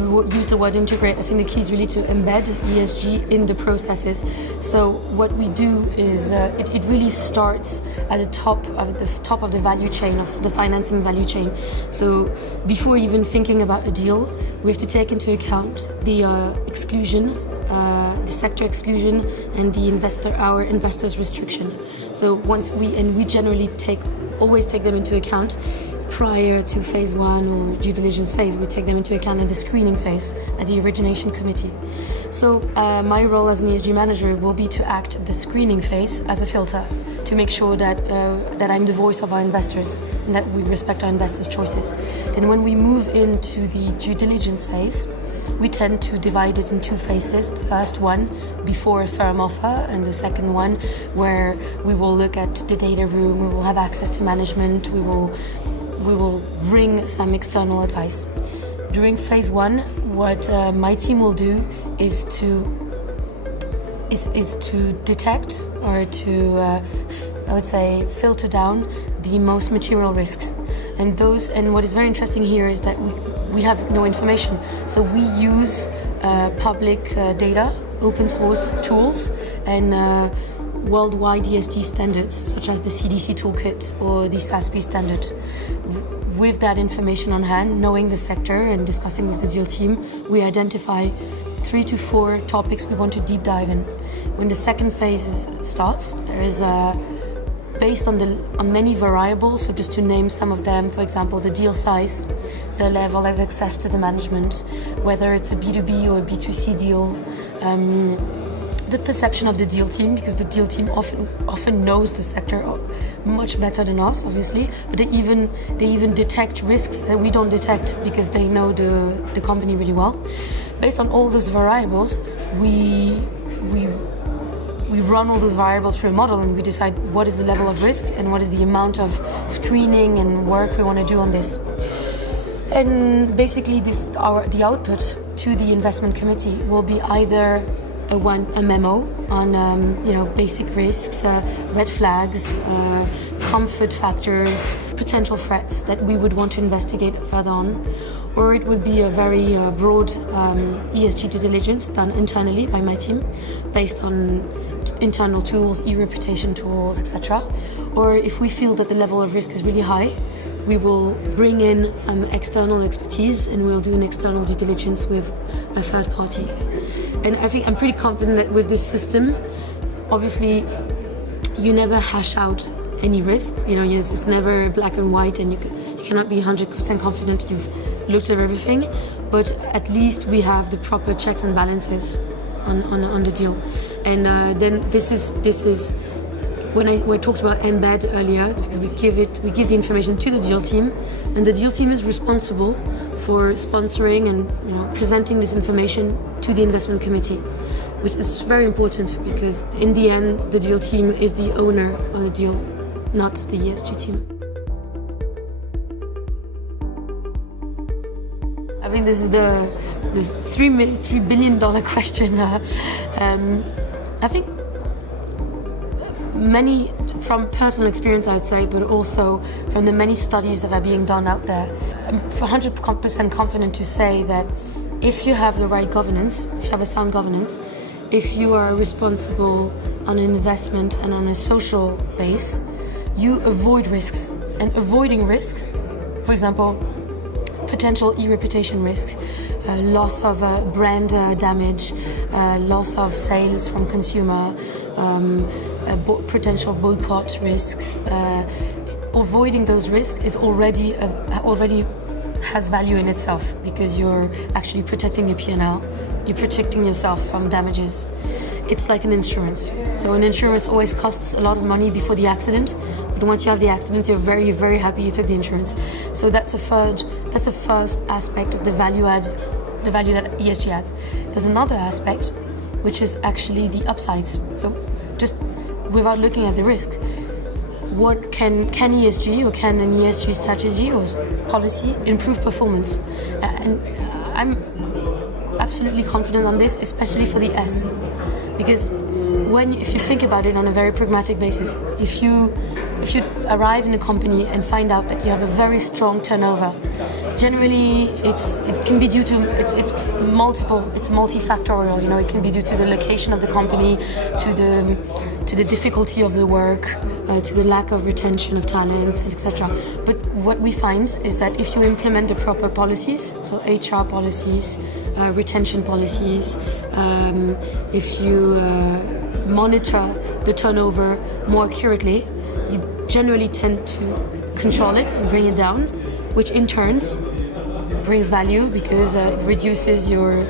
you use the word integrate, I think the key is really to embed ESG in the processes. So what we do is it really starts at the top of the value chain, of the financing value chain. So before even thinking about a deal, we have to take into account the exclusion, the sector exclusion, and our investors restriction. So we generally always take them into account prior to phase one or due diligence phase. We take them into account in the screening phase at the origination committee. So my role as an ESG manager will be to act at the screening phase as a filter to make sure that I'm the voice of our investors and that we respect our investors' choices. Then when we move into the due diligence phase, we tend to divide it in two phases. The first one before a firm offer, and the second one where we will look at the data room, we will have access to management, we will bring some external advice. During phase one, what my team will do is to detect or to I would say filter down the most material risks, and what is very interesting here is that we have no information, so we use public data, open source tools, and worldwide ESG standards such as the CDC toolkit or the SASB standard. With that information on hand, knowing the sector and discussing with the deal team, we identify 3 to 4 topics we want to deep dive in. When the second phase starts, there is based on many variables. So just to name some of them, for example, the deal size, the level of access to the management, whether it's a B2B or a B2C deal, the perception of the deal team, because the deal team often knows the sector much better than us, obviously, but they even detect risks that we don't detect because they know the company really well. Based on all those variables, we run all those variables through a model, and we decide what is the level of risk and what is the amount of screening and work we want to do on this. And basically the output to the investment committee will be either a memo on basic risks, red flags, comfort factors, potential threats that we would want to investigate further on, or it would be a very broad ESG due diligence done internally by my team based on internal tools, e-reputation tools, etc. Or if we feel that the level of risk is really high, we will bring in some external expertise and we'll do an external due diligence with a third party. And I think I'm pretty confident that with this system, obviously, you never hash out any risk. It's never black and white, and you cannot be 100% confident you've looked at everything. But at least we have the proper checks and balances on the deal. And then this is when I talked about embed earlier, because we give the information to the deal team, and the deal team is responsible for sponsoring and presenting this information to the investment committee, which is very important because in the end the deal team is the owner of the deal, not the ESG team. I think this is the $3 billion question. I think many, from personal experience I'd say, but also from the many studies that are being done out there, I'm 100% confident to say that if you have the right governance, if you have a sound governance, if you are responsible on an investment and on a social base, you avoid risks. And avoiding risks, for example, potential e-reputation risks, loss of brand damage, loss of sales from consumer, potential boycott risks. Avoiding those risks is already has value in itself because you're actually protecting your P&L, you're protecting yourself from damages. It's like an insurance. So an insurance always costs a lot of money before the accident, but once you have the accident, you're very, very happy you took the insurance. So that's a first aspect of the value that ESG adds. There's another aspect, which is actually the upsides. So just without looking at the risks, what can ESG or can an ESG strategy or policy improve performance? And I'm absolutely confident on this, especially for the S, because if you think about it on a very pragmatic basis, if you arrive in a company and find out that you have a very strong turnover, Generally, it can be due to it's multifactorial. It can be due to the location of the company, to the difficulty of the work, to the lack of retention of talents, etc. But what we find is that if you implement the proper policies, so HR policies, retention policies, if you monitor the turnover more accurately, you generally tend to control it and bring it down, which in turns brings value because it reduces your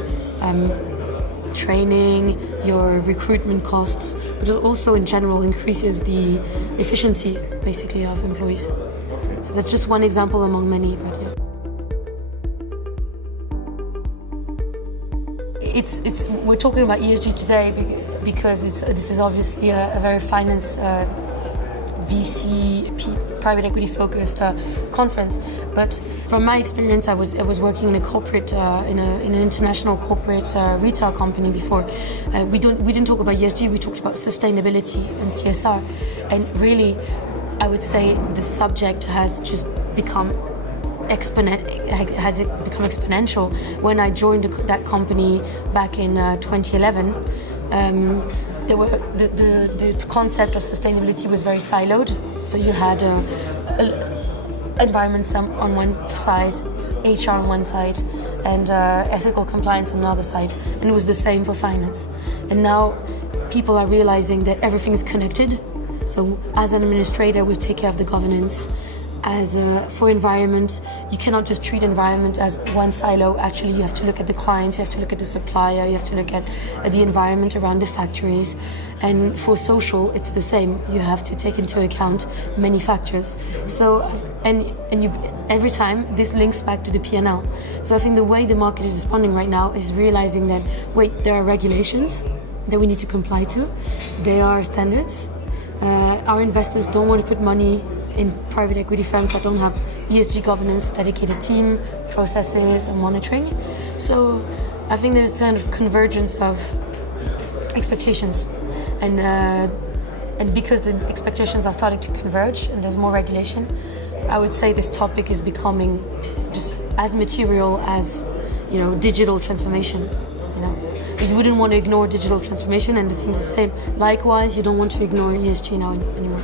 training, your recruitment costs, but it also in general increases the efficiency basically of employees. So that's just one example among many, but yeah. We're talking about ESG today because this is obviously a very finance VC, private equity focused conference. But from my experience, I was working in a corporate, in an international corporate retail company before. We didn't talk about ESG. We talked about sustainability and CSR. And really, I would say the subject has just become exponential. When I joined that company back in 2011. The concept of sustainability was very siloed. So you had environment on one side, HR on one side, and ethical compliance on another side. And it was the same for finance. And now people are realizing that everything is connected. So as an administrator, we take care of the governance. For environment, you cannot just treat environment as one silo. Actually, you have to look at the clients, you have to look at the supplier, you have to look at the environment around the factories. And for social, it's the same. You have to take into account many factors. So, every time this links back to the P&L. So I think the way the market is responding right now is realizing that, there are regulations that we need to comply to. There are standards. Our investors don't want to put money in private equity firms that don't have ESG governance, dedicated team, processes, and monitoring. So I think there's kind of convergence of expectations, and because the expectations are starting to converge and there's more regulation, I would say this topic is becoming just as material as digital transformation. You wouldn't want to ignore digital transformation, and I think the same. Likewise, you don't want to ignore ESG now anymore.